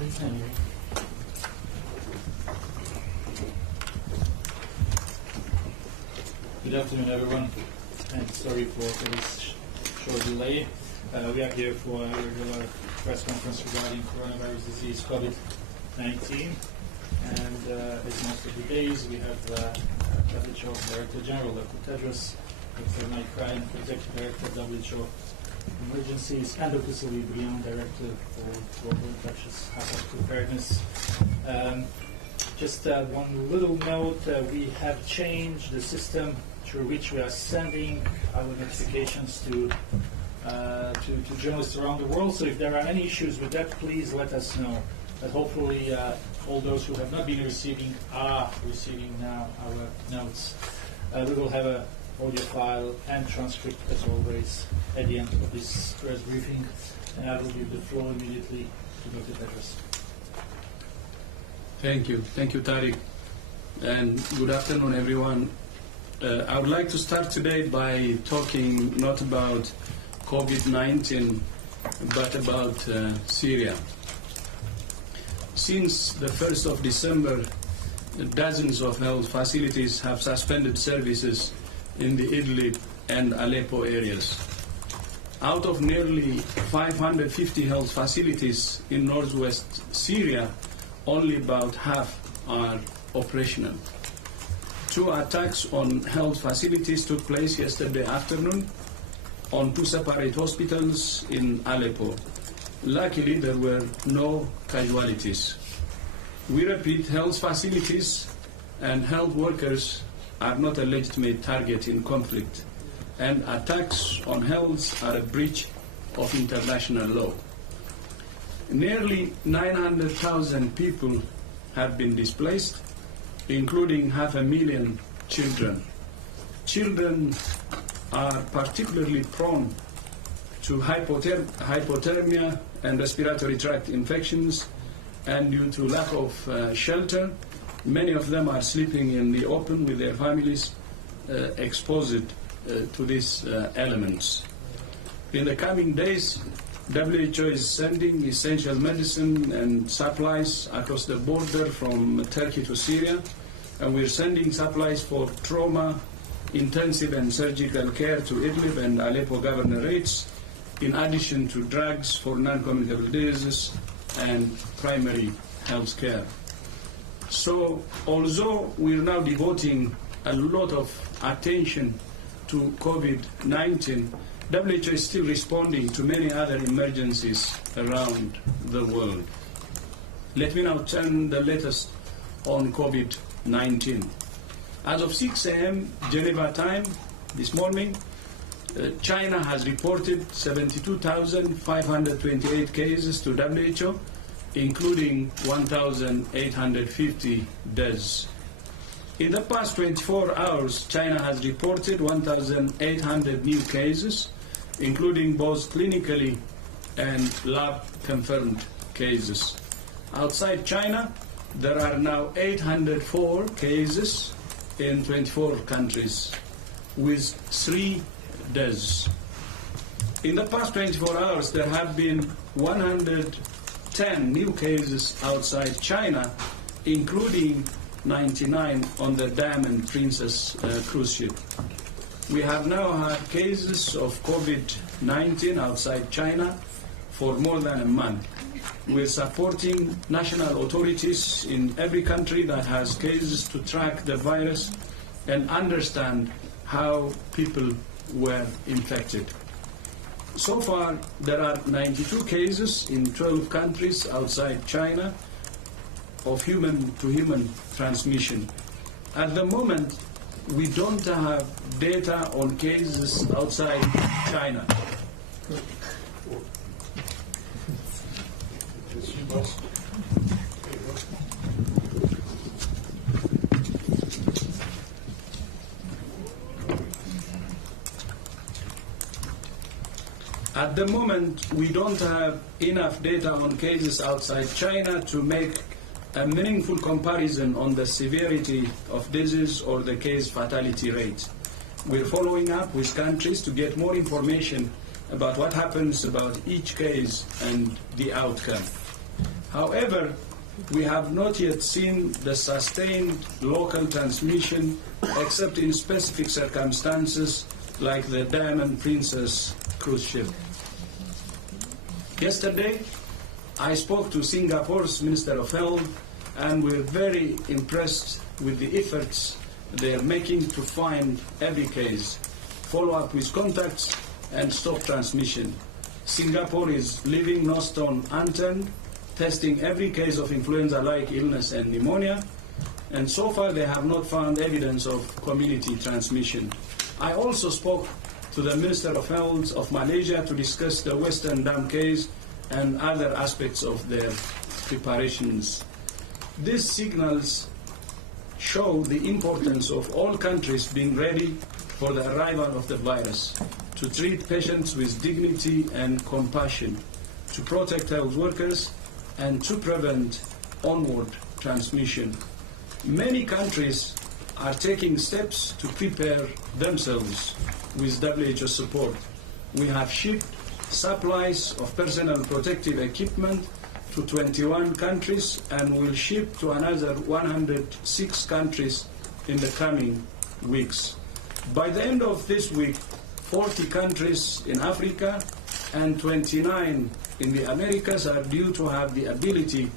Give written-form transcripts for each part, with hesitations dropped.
Good afternoon, everyone, and sorry for this short delay. We are here for a regular press conference regarding coronavirus disease, COVID-19, and as most of the days, we have WHO Director General, Dr. Tedros, Dr. Mike Ryan, Executive Director of WHO Emergencies, and Dr. Sylvie Briand, Director for Global Infectious Hazard Preparedness. Just one little note, we have changed the system through which we are sending our notifications to journalists around the world. So if there are any issues with that, please let us know. But hopefully all those who have not been receiving are receiving now our notes. We will have an audio file and transcript, as always, at the end of this press briefing. And I will give the floor immediately to Dr. Tedros. Thank you, Tariq, and good afternoon, everyone. I would like to start today by talking not about COVID-19, but about Syria. Since the 1st of December, dozens of health facilities have suspended services in the Idlib and Aleppo areas. Out of nearly 550 health facilities in northwest Syria, only about half are operational. 2 attacks on health facilities took place yesterday afternoon on 2 separate hospitals in Aleppo. Luckily, there were no casualties. We repeat, health facilities and health workers are not a legitimate target in conflict, and attacks on health are a breach of international law. Nearly 900,000 people have been displaced, including 500,000 children. Children are particularly prone to hypothermia and respiratory tract infections, and due to lack of shelter, many of them are sleeping in the open with their families, exposed to these elements. In the coming days, WHO is sending essential medicine and supplies across the border from Turkey to Syria, and we're sending supplies for trauma, intensive and surgical care to Idlib and Aleppo governorates, in addition to drugs for non-communicable diseases and primary health care. So, although we're now devoting a lot of attention to COVID-19, WHO is still responding to many other emergencies around the world. Let me now turn the latest on COVID-19. As of 6 a.m. Geneva time this morning, China has reported 72,528 cases to WHO, including 1,850 deaths. In the past 24 hours, China has reported 1,800 new cases, including both clinically and lab-confirmed cases. Outside China, there are now 804 cases in 24 countries, with 3 deaths. In the past 24 hours, there have been 110 new cases outside China, including 99 on the Diamond Princess cruise ship. We have now had cases of COVID-19 outside China for more than a month. We're supporting national authorities in every country that has cases to track the virus and understand how people were infected. So far, there are 92 cases in 12 countries outside China of human-to-human transmission. At the moment, we don't have data on cases outside China. At the moment, we don't have enough data on cases outside China to make a meaningful comparison on the severity of disease or the case fatality rate. We're following up with countries to get more information about what happens about each case and the outcome. However, we have not yet seen the sustained local transmission except in specific circumstances like the Diamond Princess cruise ship. Yesterday, I spoke to Singapore's Minister of Health, and we're very impressed with the efforts they are making to find every case, follow up with contacts, and stop transmission. Singapore is leaving no stone unturned, testing every case of influenza-like illness and pneumonia, and so far they have not found evidence of community transmission. I also spoke to the Minister of Health of Malaysia to discuss the Western Dam case and other aspects of their preparations. These signals show the importance of all countries being ready for the arrival of the virus, to treat patients with dignity and compassion, to protect health workers, and to prevent onward transmission. Many countries are taking steps to prepare themselves with WHO support. We have shipped supplies of personal protective equipment to 21 countries and will ship to another 106 countries in the coming weeks. By the end of this week, 40 countries in Africa and 29 in the Americas are due to have the ability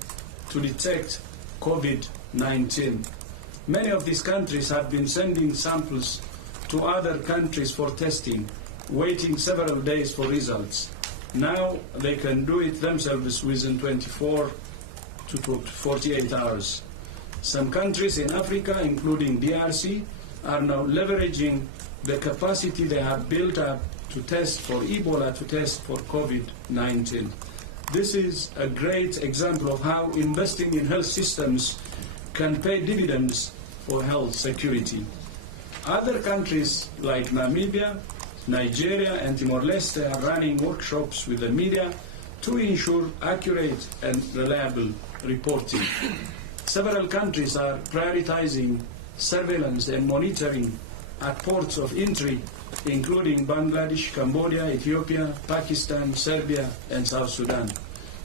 to detect COVID-19. Many of these countries have been sending samples to other countries for testing, waiting several days for results. Now they can do it themselves within 24 to 48 hours. Some countries in Africa, including DRC, are now leveraging the capacity they have built up to test for Ebola, to test for COVID-19. This is a great example of how investing in health systems can pay dividends for health security. Other countries like Namibia, Nigeria, and Timor-Leste are running workshops with the media to ensure accurate and reliable reporting. Several countries are prioritizing surveillance and monitoring at ports of entry, including Bangladesh, Cambodia, Ethiopia, Pakistan, Serbia, and South Sudan.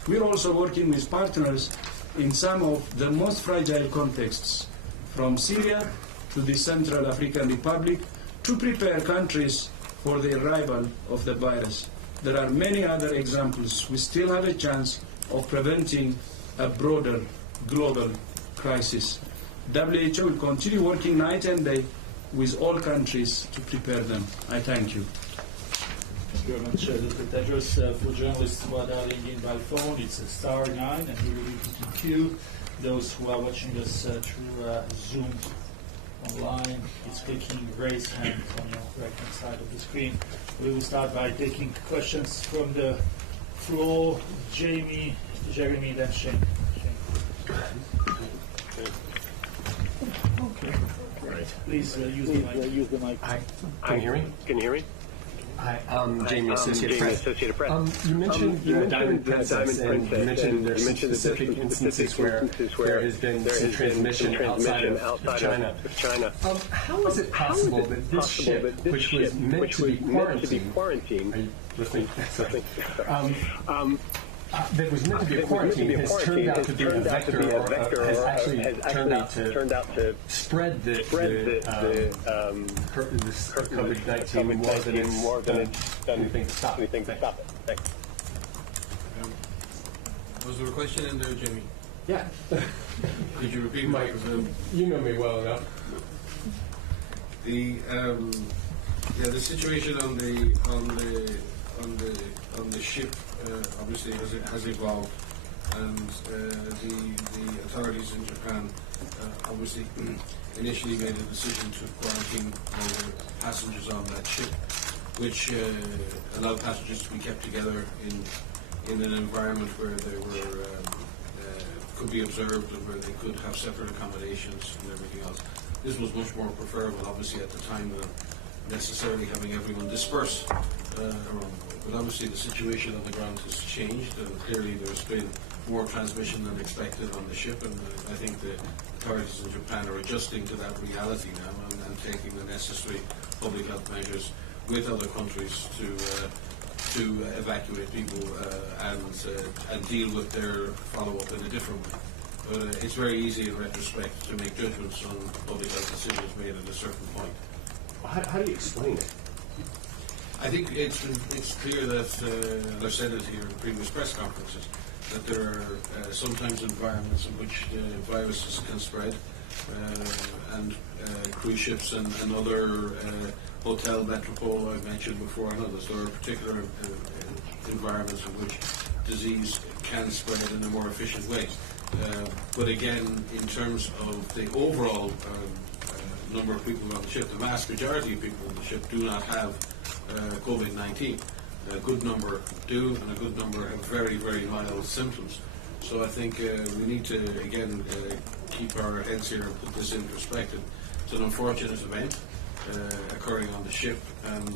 We're also working with partners in some of the most fragile contexts, from Syria to the Central African Republic, to prepare countries for the arrival of the virus. There are many other examples. We still have a chance of preventing a broader global crisis. WHO will continue working night and day with all countries to prepare them. I thank you. Thank you very much, Dr. Tedros. For journalists who are dialing in by phone, it's *9, and you will be put in queue. Those who are watching us through Zoom online, it's clicking raise hand on your right-hand side of the screen. We will start by taking questions from the floor. Jeremy, then Shane. Okay. Right. Please use the mic. Hi. Can you hear me? Can you hear me? Hi, Jamie, Associated Press. Associated Press. You mentioned the Diamond Princess, and you mentioned there's specific instances where there has been some transmission outside of China. How is it possible that this ship, which was meant to be quarantined, are you listening? Sorry. That was meant to be a quarantine has turned out to be a vector, or has actually turned out to spread this COVID-19 more than it's done anything to stop it. Thanks. Was there a question in there, Jimmy? Yeah. Could you repeat my question? You know me well enough. The situation on the ship obviously has evolved, and the authorities in Japan obviously initially made a decision to quarantine all the passengers on that ship, which allowed passengers to be kept together in an environment where they were could be observed and where they could have separate accommodations and everything else. This was much more preferable, obviously, at the time than necessarily having everyone disperse around. But obviously the situation on the ground has changed, and clearly there's been more transmission than expected on the ship, and I think the authorities in Japan are adjusting to that reality now and taking the necessary public health measures with other countries to to evacuate people and deal with their follow-up in a different way. But it's very easy in retrospect to make judgments on public health decisions made at a certain point. How do you explain it? I think it's clear that, and I've said it here in previous press conferences, that there are sometimes environments in which viruses can spread, and cruise ships and other hotel metropole I've mentioned before and others. There are particular environments in which disease can spread in a more efficient way. But again, in terms of the overall number of people on the ship, the vast majority of people on the ship do not have COVID-19. A good number do, and a good number have very, very mild symptoms. So I think we need to, again, keep our heads here and put this in perspective. It's an unfortunate event occurring on the ship, and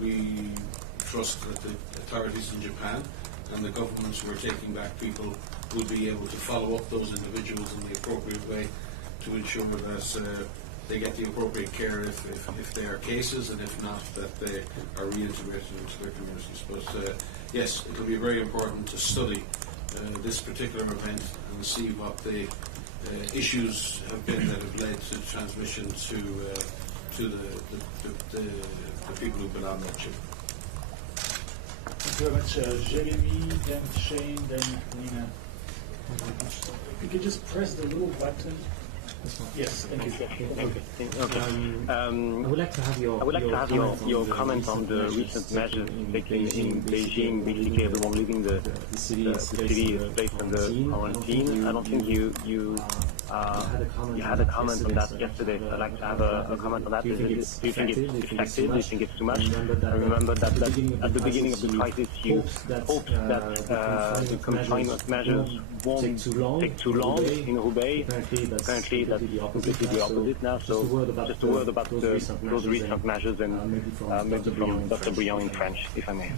we trust that the authorities in Japan and the governments who are taking back people will be able to follow up those individuals in the appropriate way to ensure that they get the appropriate care if they are cases, and if not, that they are reintegrated into their communities. But yes, it will be very important to study this particular event and see what the issues have been that have led to transmission to the people who've been on that ship. Thank you very much, Jeremy, then Shane, then Nina. If you could just press the little button. Yes, thank you. Okay. I would like to have your comment on the recent measures taken in Beijing. Basically, everyone leaving the city is placed under quarantine. I don't think you had a comment on that yesterday. So I'd like to have a comment on that. Do you think it's effective? Do you think it's too much? I remember that at the beginning of the crisis, you hoped that the confinement measures won't take too long in Hubei. Apparently, that's completely the opposite now. So just a word about those recent measures, and maybe from Dr. Briand in French, if I may.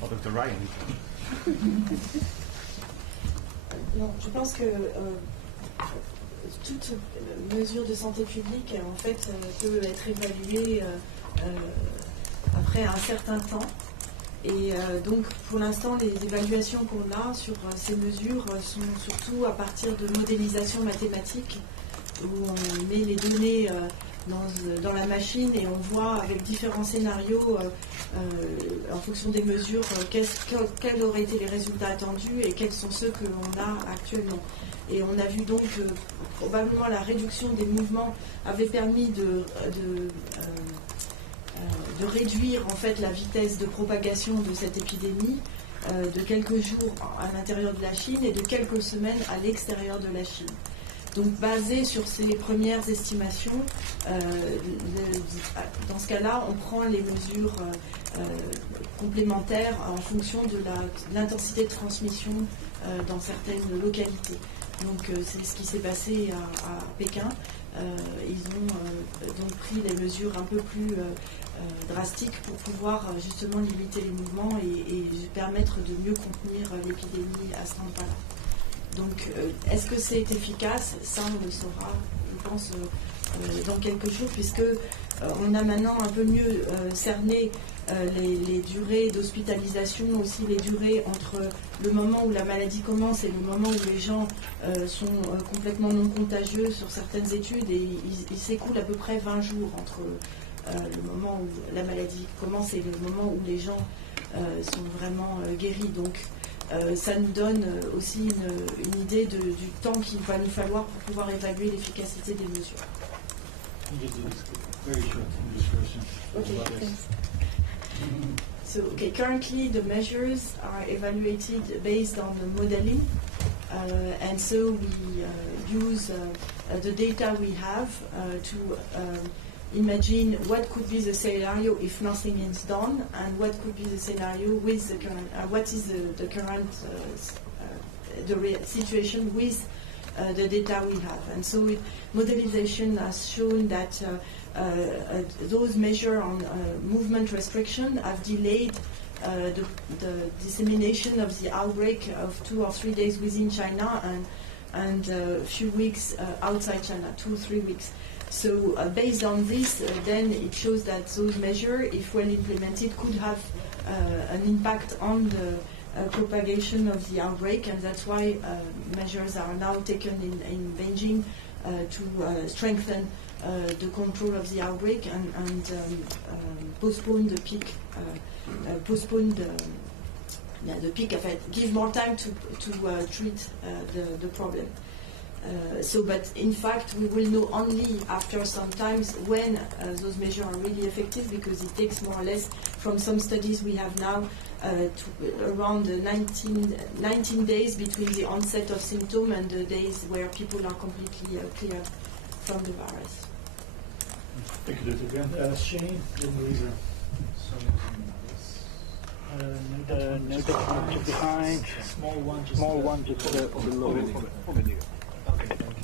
Dr. Ryan. Non, je pense que toute mesure de santé publique, en fait, peut être évaluée après un certain temps. Et donc, pour l'instant, les évaluations qu'on a sur ces mesures sont surtout à partir de modélisations mathématiques, où on met les données dans la machine et on voit avec différents scénarios, en fonction des mesures, quels auraient été les résultats attendus et quels sont ceux que l'on a actuellement. Et on a vu donc que probablement la réduction des mouvements avait permis de réduire en fait la vitesse de propagation de cette épidémie de quelques jours à l'intérieur de la Chine et de quelques semaines à l'extérieur de la Chine. Donc basé sur ces premières estimations, dans ce cas-là, on prend les mesures complémentaires en fonction de l'intensité de transmission dans certaines localités. Donc c'est ce qui s'est passé à Pékin. Ils ont donc pris des mesures un peu plus drastiques pour pouvoir justement limiter les mouvements et permettre de mieux contenir l'épidémie à ce moment-là. Donc est-ce que c'est efficace? Ça on le saura, je pense, dans quelques jours, puisque on a maintenant un peu mieux cerné les durées d'hospitalisation, aussi les durées entre le moment où la maladie commence et le moment où les gens sont complètement non contagieux sur certaines études, et il s'écoule à peu près 20 jours entre le moment où la maladie commence et le moment où les gens sont vraiment guéris. Donc ça nous donne aussi une idée du temps qu'il va nous falloir pour pouvoir évaluer l'efficacité des mesures. Okay, thanks. So, currently the measures are evaluated based on the modeling, and so we use the data we have to imagine what could be the scenario if nothing is done, and what could be the scenario with the current, what is the current situation with the data we have. And so modelization has shown that those measures on movement restriction have delayed the dissemination of the outbreak of 2 or 3 days within China, and and a few weeks outside China, 2-3 weeks. So based on this, then it shows that those measures, if well implemented, could have an impact on the propagation of the outbreak, and that's why measures are now taken in Beijing to strengthen the control of the outbreak and postpone the peak, the peak effect, give more time to treat the problem. But in fact, we will know only after some time when those measures are really effective, because it takes more or less, from some studies we have now, around 19 days between the onset of symptoms and the days where people are completely cleared from the virus. Thank you, Dr. Grant. Shane, then Louisa. No document behind. Small one, just below.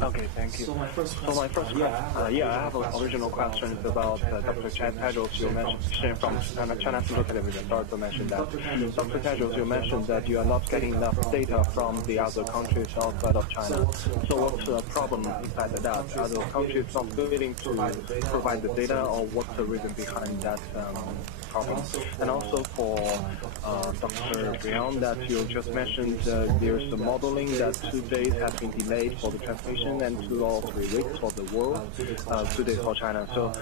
Okay, thank you. So my first question, I have an original question about Dr. Tedros. You mentioned from China Central Television. Sorry to mention that. Dr. Tedros, you mentioned that you are not getting enough data from the other countries outside of China. So what's the problem inside that? Are those countries not willing to provide the data, or what's the reason behind that problem? And also for Dr. Briand, that you just mentioned there's the modeling that 2 days has been delayed for the transmission and 2 or 3 weeks for the world, 2 days for China. So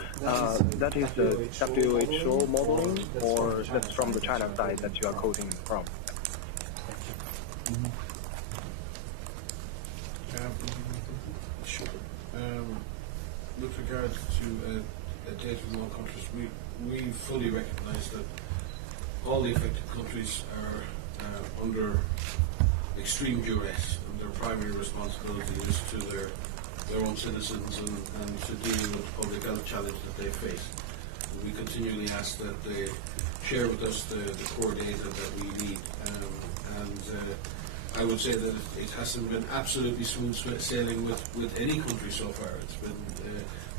that is the WHO modeling, or that's from the China side that you are quoting from? Sure. With regards to data from all countries, we fully recognise that all the affected countries are under extreme duress, and their primary responsibility is to their own citizens and to deal with the public health challenge that they face. And we continually ask that they share with us the core data that we need. I would say that it hasn't been absolutely smooth sailing with any country so far. It's been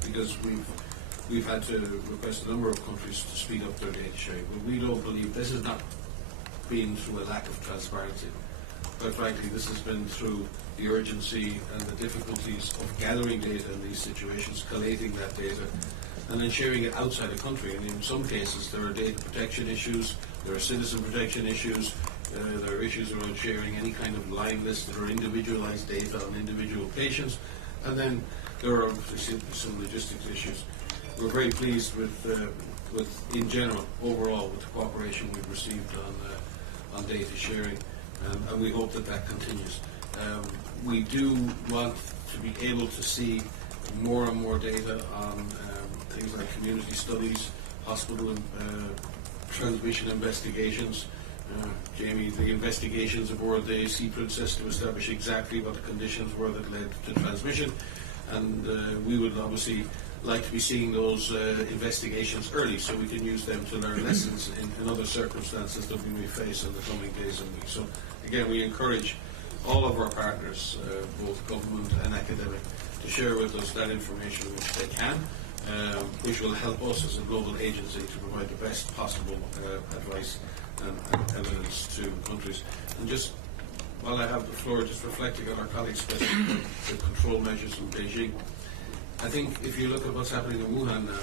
because we've had to request a number of countries to speed up their data sharing, but we don't believe this has not been through a lack of transparency. Quite frankly, this has been through the urgency and the difficulties of gathering data in these situations, collating that data, and then sharing it outside the country. And in some cases, there are data protection issues, there are citizen protection issues, there are issues around sharing any kind of line list, there are individualized data on individual patients, and then there are some logistics issues. We're very pleased with in general, overall, with the cooperation we've received on data sharing, and we hope that continues. We do want to be able to see more and more data on things like community studies, hospital transmission investigations. Jamie, the investigations aboard the Sea Princess to establish exactly what the conditions were that led to transmission, and we would obviously like to be seeing those investigations early, so we can use them to learn lessons in other circumstances that we may face in the coming days and weeks. So again, we encourage all of our partners, both government and academic, to share with us that information which they can, which will help us as a global agency to provide the best possible advice and evidence to countries. And just while I have the floor, just reflecting on our colleagues' question about the control measures in Beijing, I think if you look at what's happening in Wuhan now,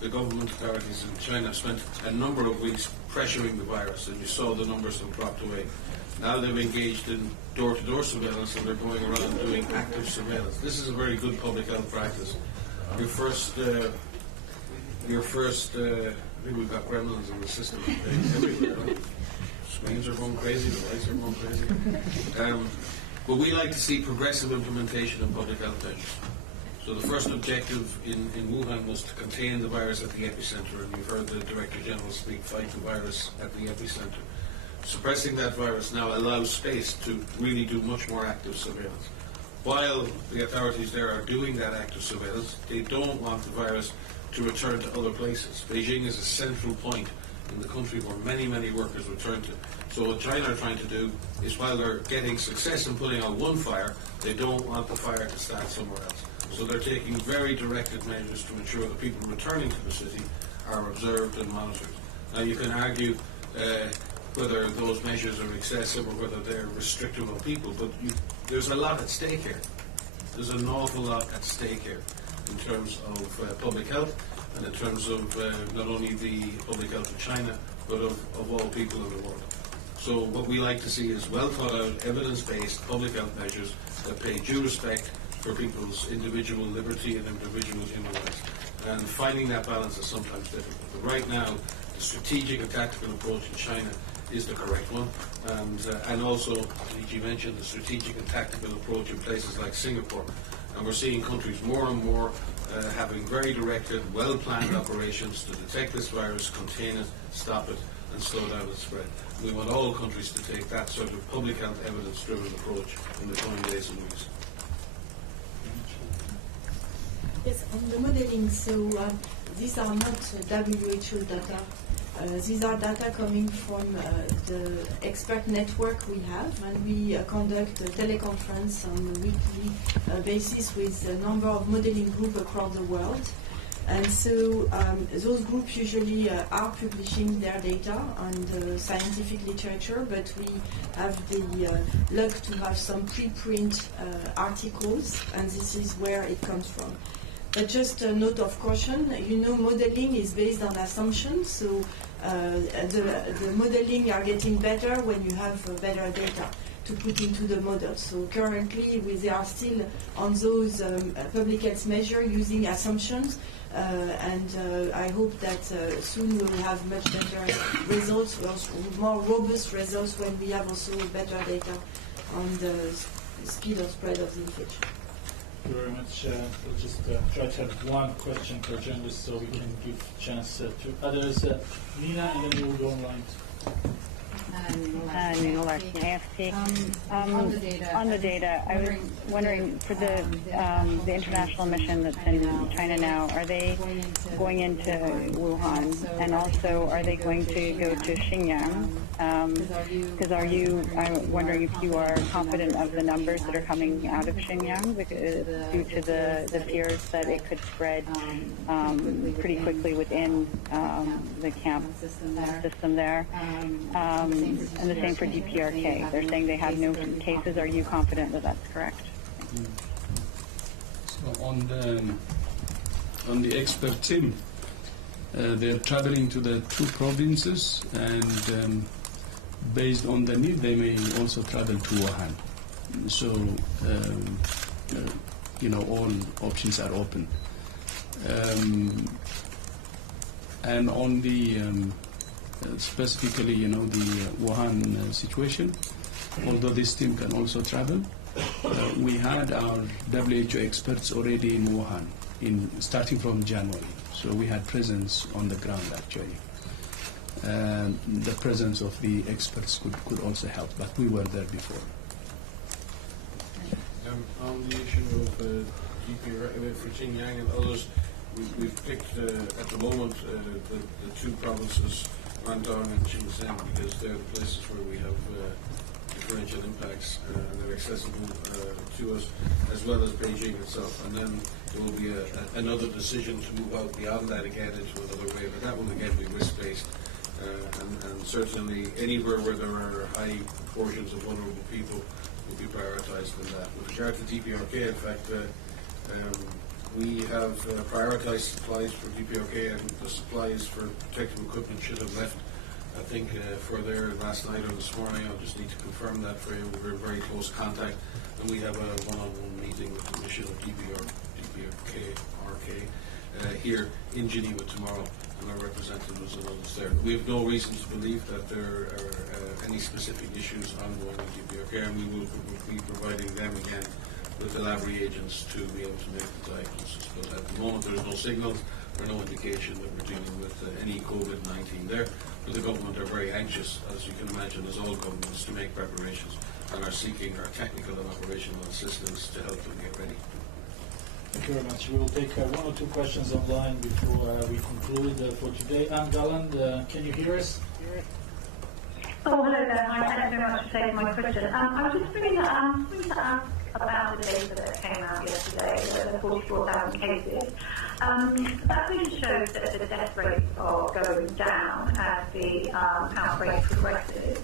the government authorities in China spent a number of weeks pressuring the virus, and you saw the numbers have dropped away. Now they've engaged in door-to-door surveillance, and they're going around doing active surveillance. This is a very good public health practice. Your first I think we've got gremlins in the system everywhere. Screens are going crazy, the lights are going crazy. But we like to see progressive implementation of public health measures. So the first objective in Wuhan was to contain the virus at the epicenter, and you've heard the Director General speak, fight the virus at the epicenter. Suppressing that virus now allows space to really do much more active surveillance. While the authorities there are doing that active surveillance, they don't want the virus to return to other places. Beijing is a central point in the country where many, many workers return to. So what China are trying to do is, while they're getting success in putting out one fire, they don't want the fire to start somewhere else. So they're taking very directed measures to ensure that people returning to the city are observed and monitored. Now you can argue whether those measures are excessive or whether they're restrictive of people. But there's a lot at stake here. There's an awful lot at stake here in terms of public health and in terms of not only the public health of China, but of all people in the world. So what we like to see is well thought out, evidence-based public health measures that pay due respect for people's individual liberty and individual human rights. And finding that balance is sometimes difficult. But right now, the strategic and tactical approach in China is the correct one. And also, as you mentioned, the strategic and tactical approach in places like Singapore. And we're seeing countries more and more having very directed, well-planned operations to detect this virus, contain it, stop it, and slow down its spread. We want all countries to take that sort of public health evidence-driven approach in the coming days and weeks. Yes, on the modeling, so these are not WHO data. These are data coming from the expert network we have, and we conduct a teleconference on a weekly basis with a number of modeling groups across the world. And so those groups usually are publishing their data on the scientific literature, but we have the luck to have some preprint articles, and this is where it comes from. But just a note of caution, you know, modeling is based on assumptions, so the modeling are getting better when you have better data to put into the model. So currently they are still on those public health measures using assumptions, and I hope that soon we will have much better results, more robust results when we have also better data on the speed of spread of the infection. Thank you very much. We'll just try to have one question per journalist so we can give chance to others. Nina, and then we'll go online. Nina Larson, AFP. On the data, I was wondering, for the international mission that's in China now, are they going into Wuhan? And also, are they going to go to Xinjiang? Because I'm wondering if you are confident of the numbers that are coming out of Xinjiang, because, due to the fears that it could spread pretty quickly within the camp system there. And the same for DPRK. They're saying they have no cases. Are you confident that that's correct? So on the expert team, they're traveling to the two provinces, and based on the need, they may also travel to Wuhan. So, all options are open. And on the specifically, the Wuhan situation, although this team can also travel, we had our WHO experts already in Wuhan, starting from January. So we had presence on the ground, actually. The presence of the experts could also help, but we were there before. On the issue of DPR, for Xinjiang and others, we've picked at the moment the two provinces, Guangdong and Shenzhen, because they're the places where we have differential impacts, and they're accessible to us, as well as Beijing itself. And then there will be another decision to move out beyond that again into another wave, but that will again be risk-based. And certainly anywhere where there are high proportions of vulnerable people will be prioritised in that. With regard to DPRK, in fact, we have prioritised supplies for DPRK, and the supplies for protective equipment should have left, I think, for there last night or this morning. I'll just need to confirm that for you. We're in very close contact, and we have a one-on-one meeting with the mission of DPRK here in Geneva tomorrow, and our representatives and others there. We have no reason to believe that there are any specific issues ongoing with DPRK, and we will be providing them again with the lab reagents to be able to make the diagnosis. But at the moment, there's no signals or no indication that we're dealing with any COVID-19 there. But the government are very anxious, as you can imagine, as all governments, to make preparations, and are seeking our technical and operational assistance to help them get ready. Thank you very much. We will take one or two questions online before we conclude for today. Anne Galland, can you hear us? Oh, hello there. Hi, thanks very much for taking my question. I was just bringing to ask about the data that came out yesterday, the 44,000 cases. That really shows that the death rates are going down as the outbreak progresses.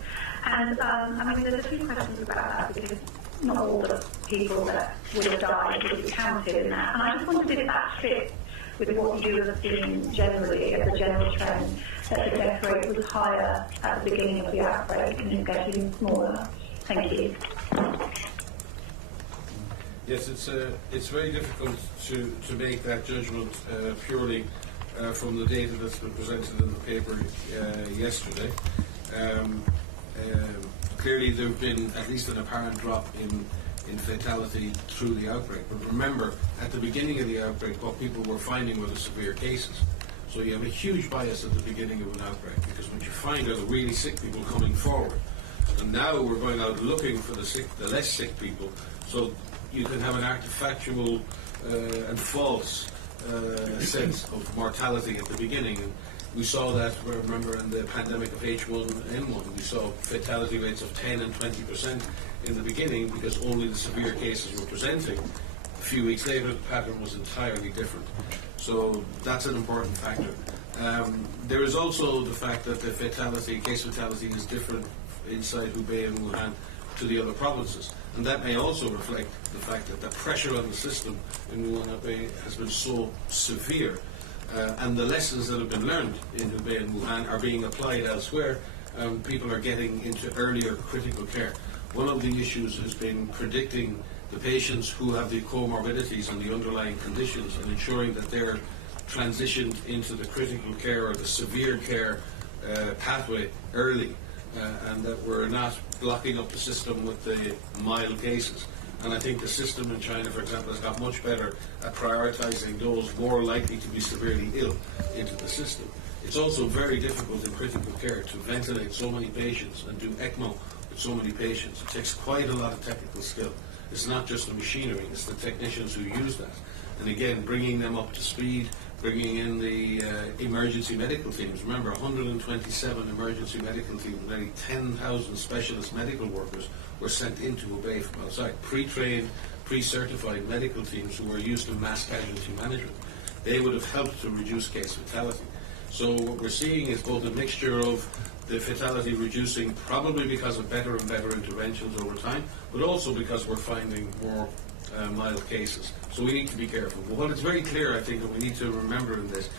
And I mean, there's a few questions about that because not all the people that would have died would be counted in that. And I just wondered if that fits with what you have seen generally as a general trend, that the death rate was higher at the beginning of the outbreak and is getting smaller. Thank you. Yes, it's very difficult to make that judgment purely from the data that's been presented in the paper yesterday. Clearly there have been at least an apparent drop in fatality through the outbreak. But remember, at the beginning of the outbreak, what people were finding were the severe cases. So you have a huge bias at the beginning of an outbreak, because what you find are the really sick people coming forward. And now we're going out looking for the less sick people. So you can have an artifactual and false sense of mortality at the beginning. And we saw that, remember, in the pandemic of H1N1, we saw fatality rates of 10 and 20% in the beginning because only the severe cases were presenting. A few weeks later, the pattern was entirely different. So that's an important factor. There is also the fact that the case fatality is different inside Hubei and Wuhan to the other provinces. And that may also reflect the fact that the pressure on the system in Hubei has been so severe. And the lessons that have been learned in Hubei and Wuhan are being applied elsewhere. People are getting into earlier critical care. One of the issues has been predicting the patients who have the comorbidities and the underlying conditions and ensuring that they're transitioned into the critical care or the severe care pathway early, and that we're not blocking up the system with the mild cases. And I think the system in China, for example, has got much better at prioritizing those more likely to be severely ill into the system. It's also very difficult in critical care to ventilate so many patients and do ECMO with so many patients. It takes quite a lot of technical skill. It's not just the machinery, it's the technicians who use that. And again, bringing them up to speed, bringing in the emergency medical teams. Remember, 127 emergency medical teams, nearly 10,000 specialist medical workers were sent into Hubei from outside, pre-trained, pre-certified medical teams who were used in mass casualty management. They would have helped to reduce case fatality. So what we're seeing is both a mixture of the fatality reducing, probably because of better and better interventions over time, but also because we're finding more mild cases. So we need to be careful. But what is very clear, I think, and we need to remember in this,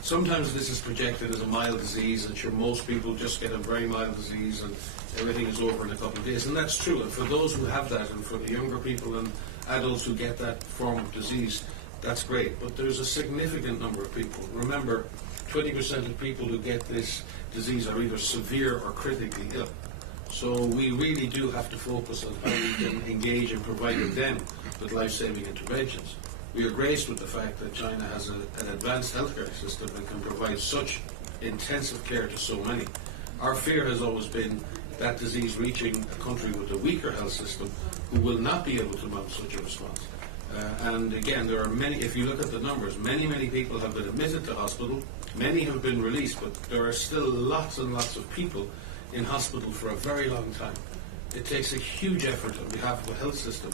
sometimes this is projected as a mild disease, and sure, most people just get a very mild disease and everything is over in a couple of days. And that's true. And for those who have that, and for the younger people and adults who get that form of disease, that's great. But there's a significant number of people. Remember, 20% of people who get this disease are either severe or critically ill. So we really do have to focus on how we can engage and provide them with life-saving interventions. We are graced with the fact that China has an advanced healthcare system and can provide such intensive care to so many. Our fear has always been that disease reaching a country with a weaker health system who will not be able to mount such a response. And again, there are many, if you look at the numbers, many people have been admitted to hospital, many have been released, but there are still lots and lots of people in hospital for a very long time. It takes a huge effort on behalf of a health system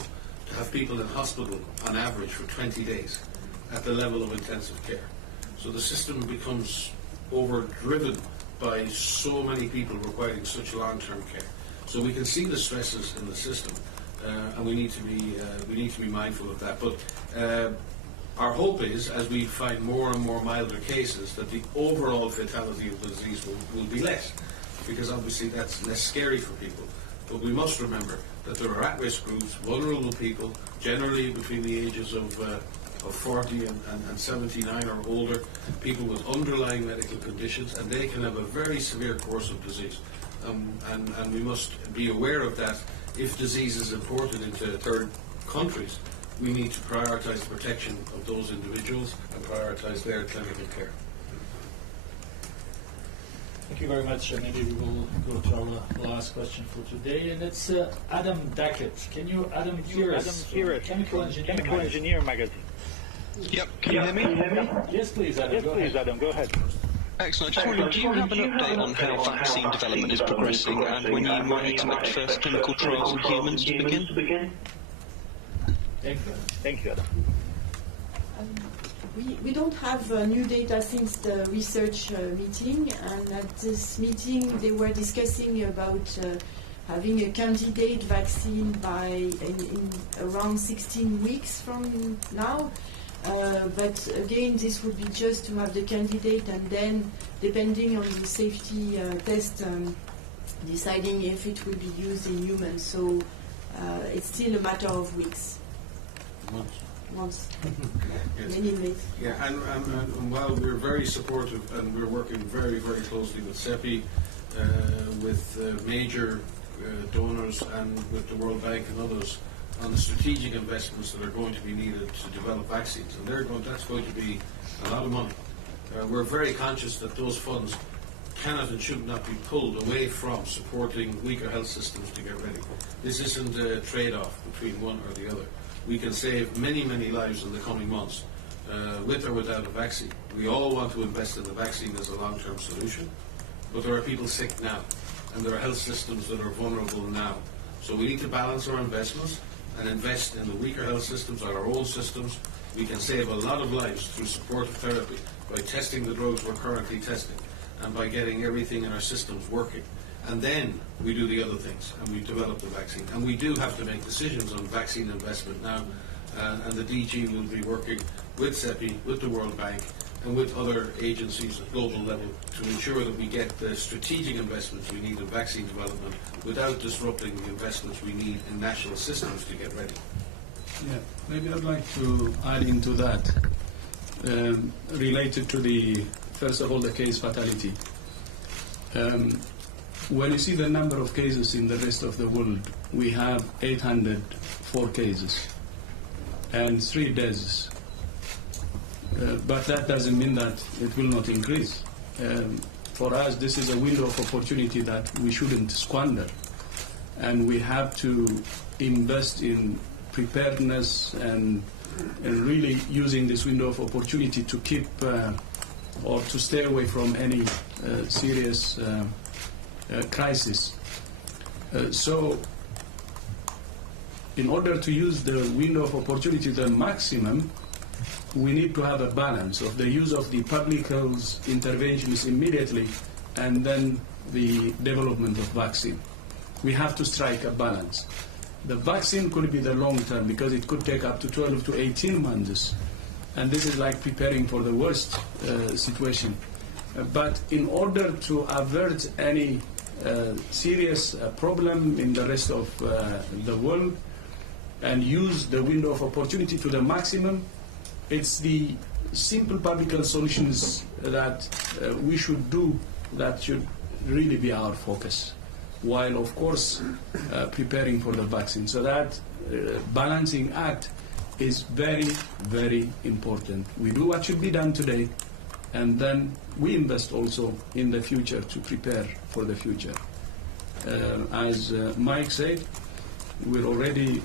to have people in hospital on average for 20 days at the level of intensive care. So the system becomes overdriven by so many people requiring such long-term care. So we can see the stresses in the system, and we need to be mindful of that. But our hope is, as we find more and more milder cases, that the overall fatality of the disease will be less, because obviously that's less scary for people. But we must remember that there are at-risk groups, vulnerable people, generally between the ages of 40 and 79 or older, people with underlying medical conditions, and they can have a very severe course of disease. And we must be aware of that. If disease is imported into third countries, we need to prioritise the protection of those individuals and prioritise their clinical care. Thank you very much. Maybe we will go to our last question for today, and it's Adam Dackett. Can you, Adam, hear us? Chemical Engineer Magazine. Yep. Can you hear me? Yes, please, Adam. Go ahead. Excellent. Just wondering, do you have an update on how vaccine development is progressing and when you might expect first clinical trials in humans to begin? Thank you, Adam. We don't have new data since the research meeting, and at this meeting they were discussing about having a candidate vaccine by in around 16 weeks from now. But again, this would be just to have the candidate, and then depending on the safety test, deciding if it will be used in humans. So it's still a matter of weeks. Months. Yes. Many weeks. Yeah, and while we're very supportive and we're working very, very closely with CEPI, with major donors and with the World Bank and others on the strategic investments that are going to be needed to develop vaccines, and that's going to be a lot of money. We're very conscious that those funds cannot and should not be pulled away from supporting weaker health systems to get ready. This isn't a trade-off between one or the other. We can save many, many lives in the coming months with or without a vaccine. We all want to invest in the vaccine as a long-term solution, but there are people sick now, and there are health systems that are vulnerable now. So we need to balance our investments and invest in the weaker health systems or our own systems. We can save a lot of lives through supportive therapy by testing the drugs we're currently testing and by getting everything in our systems working. And then we do the other things, and we develop the vaccine. And we do have to make decisions on vaccine investment now, and the DG will be working with CEPI, with the World Bank, and with other agencies at global level to ensure that we get the strategic investments we need in vaccine development without disrupting the investments we need in national systems to get ready. Yeah, maybe I'd like to add into that, related to the, first of all, the case fatality. When you see the number of cases in the rest of the world, we have 804 cases and 3 deaths. But that doesn't mean that it will not increase. For us, this is a window of opportunity that we shouldn't squander. And we have to invest in preparedness and really using this window of opportunity to keep or to stay away from any serious crisis. So in order to use the window of opportunity to the maximum, we need to have a balance of the use of the public health interventions immediately and then the development of vaccine. We have to strike a balance. The vaccine could be the long term because it could take up to 12 to 18 months, and this is like preparing for the worst situation. But in order to avert any serious problem in the rest of the world and use the window of opportunity to the maximum, it's the simple public health solutions that we should do that should really be our focus, while of course preparing for the vaccine. So that balancing act is very, very important. We do what should be done today, and then we invest also in the future to prepare for the future. As Mike said, we're already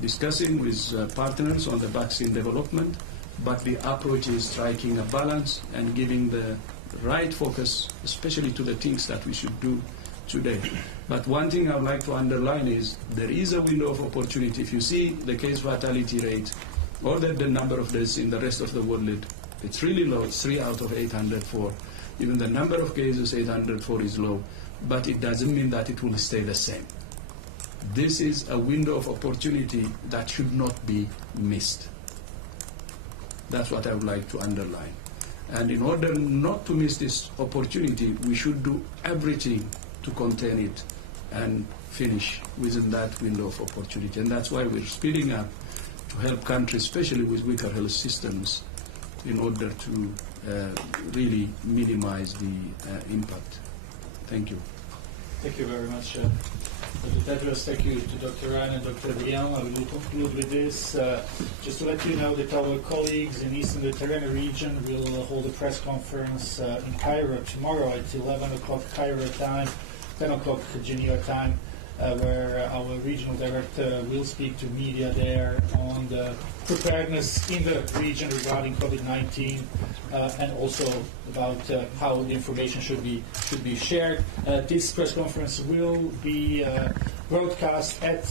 discussing with partners on the vaccine development, but the approach is striking a balance and giving the right focus, especially to the things that we should do today. But one thing I would like to underline is there is a window of opportunity. If you see the case fatality rate or the number of deaths in the rest of the world, it's really low. It's 3 out of 804. Even the number of cases, 804, is low, but it doesn't mean that it will stay the same. This is a window of opportunity that should not be missed. That's what I would like to underline. And in order not to miss this opportunity, we should do everything to contain it and finish within that window of opportunity. And that's why we're speeding up to help countries, especially with weaker health systems, in order to really minimize the impact. Thank you. Thank you very much, Dr. Tedros. Thank you to Dr. Ryan and Dr. Brian. I will conclude with this. Just to let you know that our colleagues in Eastern Mediterranean region will hold a press conference in Cairo tomorrow at 11 o'clock Cairo time, 10 o'clock Geneva time, where our regional director will speak to media there on the preparedness in the region regarding COVID-19 and also about how the information should be shared. This press conference will be broadcast at